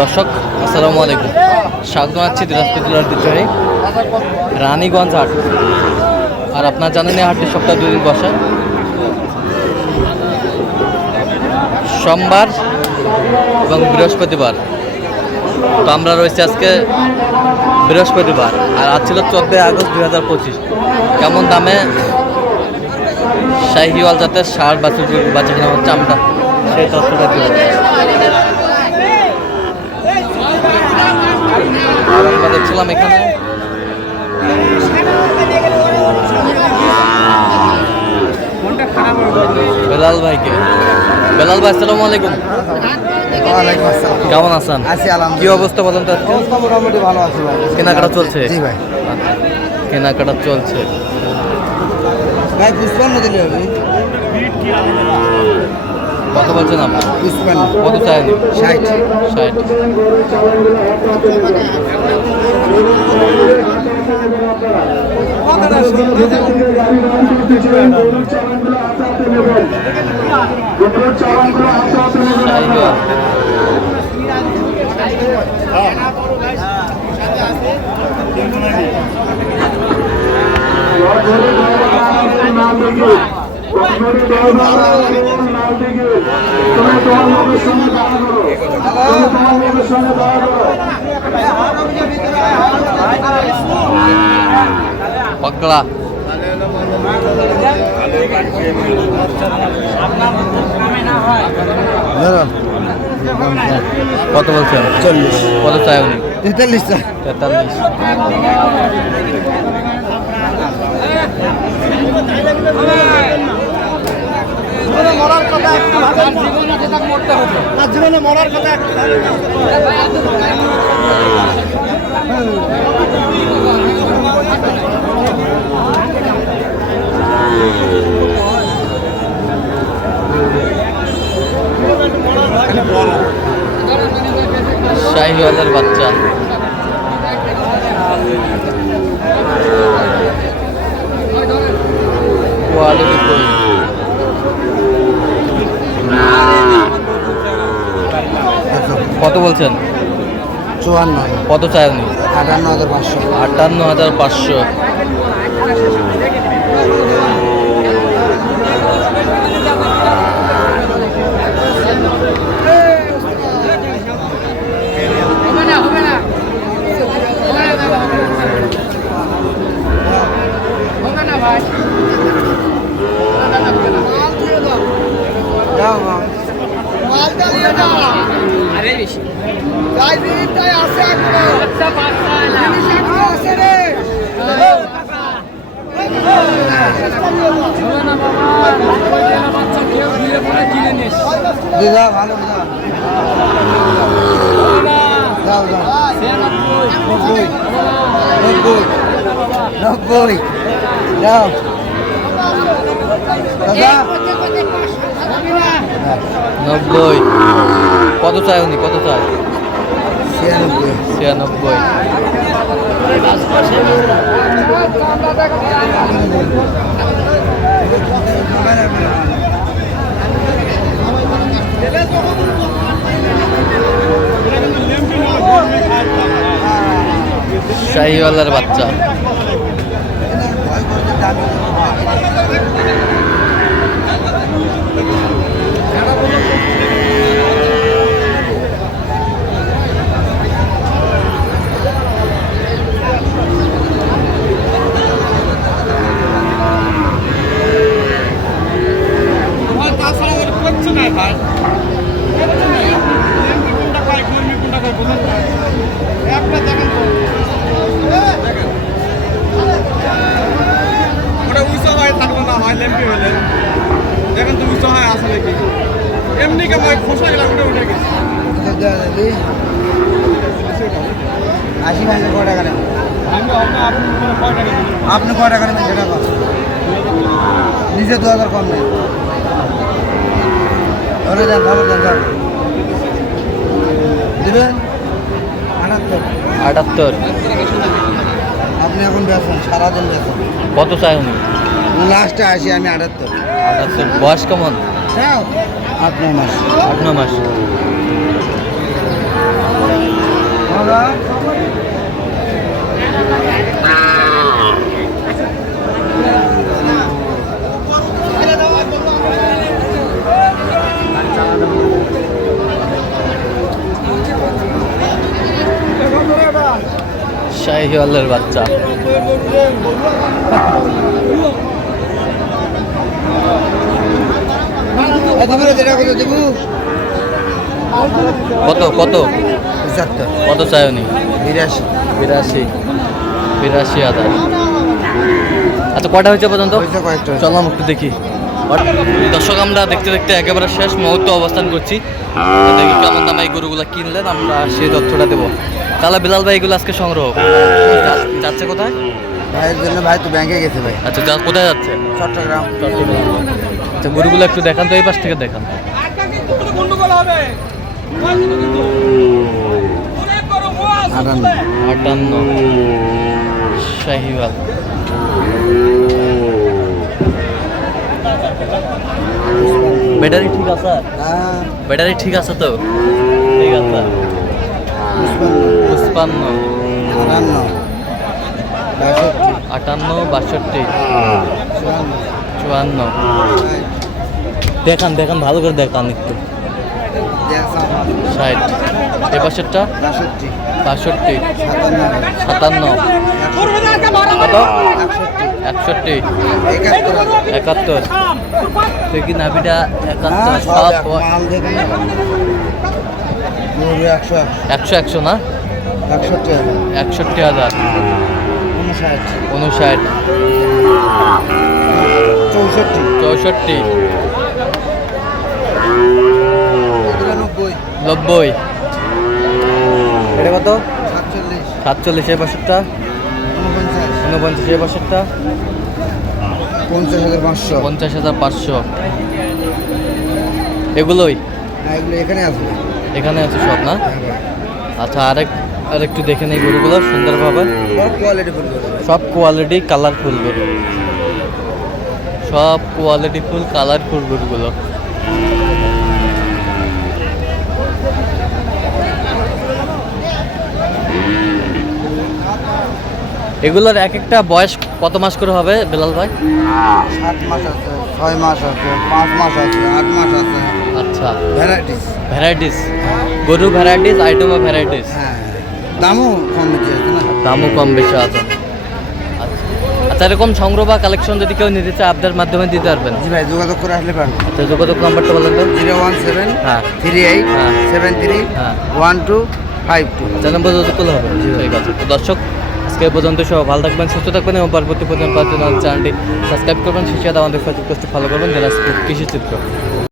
দর্শক, আসসালামু আলাইকুম। স্বাগত আছি দিনাজপুর জেলার রানীগঞ্জ হাট। আর আপনার জানেন এই হাটটি সপ্তাহে দুদিন বসে। সোমবার এবং বৃহস্পতিবার। তো আমরা রয়েছি আজকে বৃহস্পতিবার, আর আজ ছিল চোদ্দোই আগস্ট দুই হাজার পঁচিশ। কেমন দামে শাহিওয়াল জাতের সার বাছুর বাচ্চা হচ্ছে আমরা সেই তথ্যটা দিব আর আমরা দেখছিলাম এখানে। বেলাল ভাইকে। বেলাল ভাই আসসালামু আলাইকুম। কেমন আছেন? কি অবস্থা বলেন তো মোটামুটি ভালো আছে ভাই। কেনাকাটা চলছে? জি ভাই। কেনাকাটা চলছে। ভাই পুষ্পান্ন দিলে হবে। কত বলছেন আপনি? কত চাইনি ষাট। ষাট। শাহিওয়াল পকড়া কত বলছেন চল্লিশ। কত চাই উনি? তেতাল্লিশ তেতাল্লিশ। জীবনে মরার কথা শাহিওয়ালের বাচ্চা কোয়ালিটি কই কত বলছেন চুয়ান্ন। কত উনি আটান্ন হাজার পাঁচশো। আটান্ন হাজার পাঁচশো। দিদা ভালো দিদা যাও যাও। নব্বই। নব্বই। নব্বই। যাও। দাদা। নব্বই। কত চাই উনি? কত চাই ছিয়ানব্বই। ছিয়ানব্বই। শাহিওয়ালার বাচ্চা ওটা উঁচু হয় থাকল না হয় লেম্পি হলে দেখেন তো উঁচু হয় আসলে কি এমনি কে মই খোসা গেলাম উঠে উঠে গেছে আশি ভাঙে কয় টাকা নেন আপনি কয় টাকা নেবেন সেটা কম নিজে দু হাজার কম নেই ধরে খবর দেন যান দিবেন আটাত্তর। আটাত্তর আপনি এখন বেতন সারাদিন বেতন কত চাই উনি? লাস্টে আসি আমি আটাত্তর। আটাত্তর। বয়স কেমন? আট নয় মাস। আট মাস। শাহি আল্লাহর বাচ্চা। দেবো। কত কত? পঁচাত্তর। কত চাইনি বিরাশি। বিরাশি। বিরাশি হাজার। আচ্ছা কটা হয়েছে পর্যন্ত? চলো একটু দেখি। দর্শক আমরা দেখতে দেখতে একেবারে শেষ মুহূর্তে অবস্থান করছি। দেখি কেমন দামে এই গরুগুলো কিনলেন আমরা সেই তথ্যটা দেবো। তাহলে বিলাল ভাই এগুলো আজকে সংগ্রহ যাচ্ছে কোথায়? ভাইয়ের জন্য ভাই তো ব্যাংকে গেছে ভাই। আচ্ছা কোথায় যাচ্ছে? চট্টগ্রাম। চট্টগ্রাম। আচ্ছা গরুগুলো একটু দেখান তো এই পাশ থেকে দেখান। হবে। আটান্ন। আটান্ন। শাহিওয়াল। ব্যাটারি ঠিক আছে? হ্যাঁ। ব্যাটারি ঠিক আছে তো? ঠিক আছে। পুষ্পান্ন আটান্ন। বাষট্টি আটান্ন বাষট্টি। চুয়ান্ন। চুয়ান্ন। দেখান দেখান ভালো করে দেখান একটু। ষাট। এ পাশেরটা? বাষট্টি। সাতান্ন। কত? একষট্টি। একাত্তর। তুই কি নাভিটা একাত্তর? সব একশো একশো না? একষট্টি হাজার। একষট্টি হাজার। উনষাট। উনষাট। চৌষট্টি। চৌষট্টি। নব্বই। এটা কত? সাতচল্লিশ। সাতচল্লিশ এই বছরটা ঊনপঞ্চাশ এই বছরটা পঞ্চাশ হাজার পাঁচশো। পঞ্চাশ হাজার পাঁচশো। এগুলোই? এগুলো এখানে আসবে এখানে আছে সব না? আচ্ছা আরেক আর একটু দেখে নেই গরুগুলো সুন্দরভাবে। সব কোয়ালিটি ফুল সব কোয়ালিটি কালারফুল গরু। সব কোয়ালিটি ফুল কালারফুল গরুগুলো। এগুলোর এক একটা বয়স কত মাস করে হবে বেলাল ভাই? সাত মাস আছে ছয় মাস আছে পাঁচ মাস আছে আট মাস আছে। আচ্ছা। ভ্যারাইটিস ভ্যারাইটিস গরু ভ্যারাইটিস আইটেমও ভ্যারাইটিস হ্যাঁ দামও কম বেশি আছে না? দামও কম বেশি আছে। আচ্ছা আচ্ছা এরকম সংগ্রহ বা কালেকশন যদি কেউ নিতে চায় আপনার মাধ্যমে দিতে পারবেন? জি ভাই যোগাযোগ করে আসলে পারব আচ্ছা যোগাযোগ নাম্বারটা বলেন তো। জিরো ওয়ান সেভেন হ্যাঁ। থ্রি এইট হ্যাঁ। সেভেন থ্রি হ্যাঁ। One two five two. Number যোগাযোগ করলে হবে। ঠিক আছে। দর্শক আজকে পর্যন্ত সব ভালো থাকবেন, সুস্থ থাকবেন এবং পরবর্তী পর্যন্ত চ্যানেলটি সাবস্ক্রাইব করবেন শিশিয়া আমাদের ফেসবুক পেজটি ফলো করবেন জেলা কৃষি চিত্র